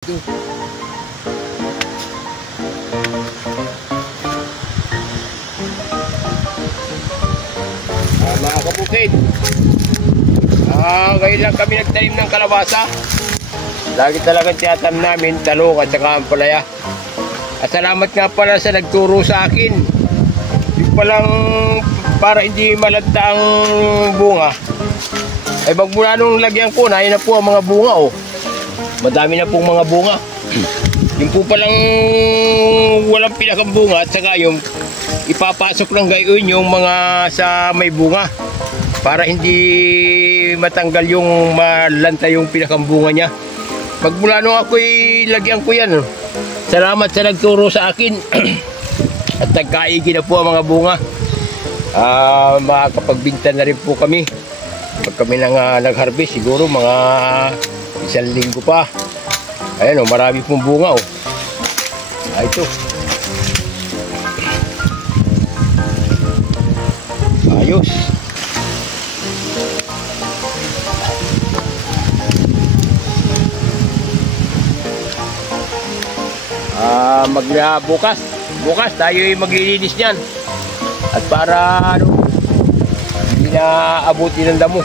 Mga kabukid, ngayon lang kami nagtanim ng kalabasa. Lagi talagang tiyatam namin talong at saka ampalaya. At salamat nga pala sa nagturo sa akin. Yung palang para hindi malanta ang bunga, ay magmula nung lagyan ko na, yun na po ang mga bunga. Madami na pong mga bunga. Yung po palang walang pinakang bunga, at saka yung ipapasok lang gayon yung mga sa may bunga para hindi matanggal yung malanta yung pinakang bunga niya. Magmula nung ako'y lagyan ko yan. Salamat sa nagturo sa akin. At nagkaigi na po ang mga bunga. Makakapagbinta na rin po kami. Pag kami nag-harvest, siguro mga 1 linggo pa. Ayan marami pong bunga ito. Ayos. Bukas tayo maglilinis niyan. At para hindi na abutin ng damo.